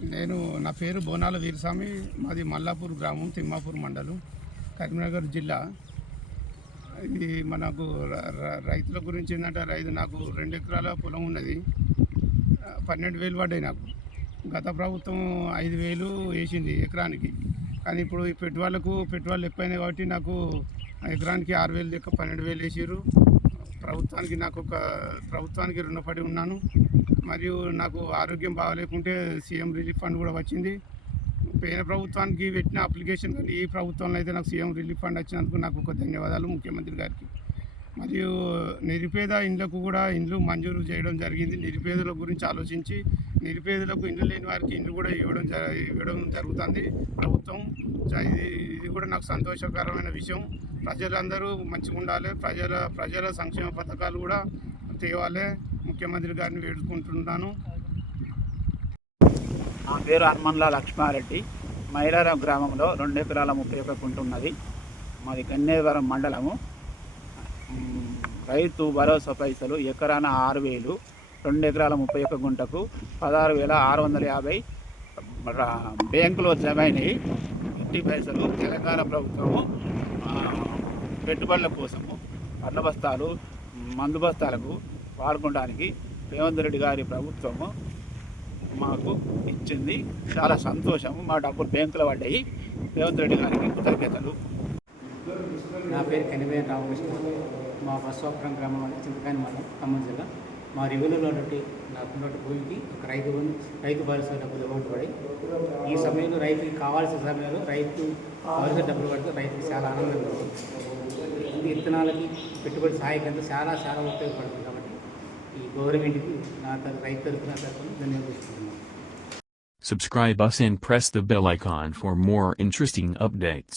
నా పేరు బోనాల వీరస్వామి. మాది మల్లాపూర్ గ్రామం, తిమ్మాపూర్ మండలం, కరీంనగర్ జిల్లా. ఇది మనకు రైతుల గురించి ఏంటంటే, నాకు 2 ఎకరాల పొలం ఉన్నది. 12,000 పడ్డాయి నాకు. గత ప్రభుత్వం 5,000 వేసింది ఎకరానికి. కానీ ఇప్పుడు ఈ పెట్టుబడులు ఎక్కువైనాయి కాబట్టి నాకు ఎకరానికి 6,000 లెక్క 12,000 వేసారు. ప్రభుత్వానికి రుణపడి ఉన్నాను. మరియు నాకు ఆరోగ్యం బాగాలేకుంటే సీఎం రిలీఫ్ ఫండ్ కూడా వచ్చింది. పోయిన ప్రభుత్వానికి పెట్టిన అప్లికేషన్ కానీ ఈ ప్రభుత్వంలో అయితే నాకు సీఎం రిలీఫ్ ఫండ్ వచ్చినందుకు నాకు ఒక ధన్యవాదాలు ముఖ్యమంత్రి గారికి. మరియు నిరుపేద ఇండ్లకు కూడా ఇండ్లు మంజూరు చేయడం జరిగింది. నిరుపేదల గురించి ఆలోచించి నిరుపేదలకు ఇండ్లు లేని వారికి ఇండ్లు కూడా ఇవ్వడం జరుగుతుంది ప్రభుత్వం. ఇది కూడా నాకు సంతోషకరమైన విషయం. ప్రజలందరూ మంచిగా ఉండాలి. ప్రజల సంక్షేమ పథకాలు కూడా తేవాలి. ముఖ్యమంత్రి గారిని వేడుకుంటున్నాను. నా పేరు హనుమన్ల లక్ష్మారెడ్డి. మైలారం గ్రామంలో 2 ఎకరాల 31 గుంట ఉన్నది. మాది గన్నేవరం మండలము. రైతు భరోసా పైసలు ఎకరాన 6,000, 2 ఎకరాల 31 గుంటకు 16,650 బ్యాంకులో జమ అయినాయి. ఇంటి పైసలు తెలంగాణ ప్రభుత్వము పెట్టుబడుల కోసము పండ్ల బస్తాలు, మందు బస్తాలకు వాడుకోవడానికి రేవంత్ రెడ్డి గారి ప్రభుత్వము మాకు ఇచ్చింది. చాలా సంతోషము. మా డబ్బులు బ్యాంకులో పడ్డాయి. రేవంత్ రెడ్డి గారికి కృతజ్ఞతలు. నా పేరు కనివేన రామకృష్ణ. మా బస్వాపురం గ్రామం అంటే చింతకాని మండలం, ఖమ్మం జిల్లా. మా రెవెన్యూలో నాకున్న భూమికి ఒక రైతు భరోసా డబ్బులు ఇవ్వబడి, ఈ సమయంలో రైతుకి కావాల్సిన సమయంలో రైతు భరోసా డబ్బులు పడితే రైతుకి చాలా ఆనందంగా ఉంది. ఇది విత్తనాలకి పెట్టుబడి సహాయకంగా చాలా ఉపయోగపడుతుంది. కాబట్టి ఈ గవర్నమెంట్కి రైతు తరఫున ధన్యవాదాలు. Subscribe us and press the bell icon for more interesting updates.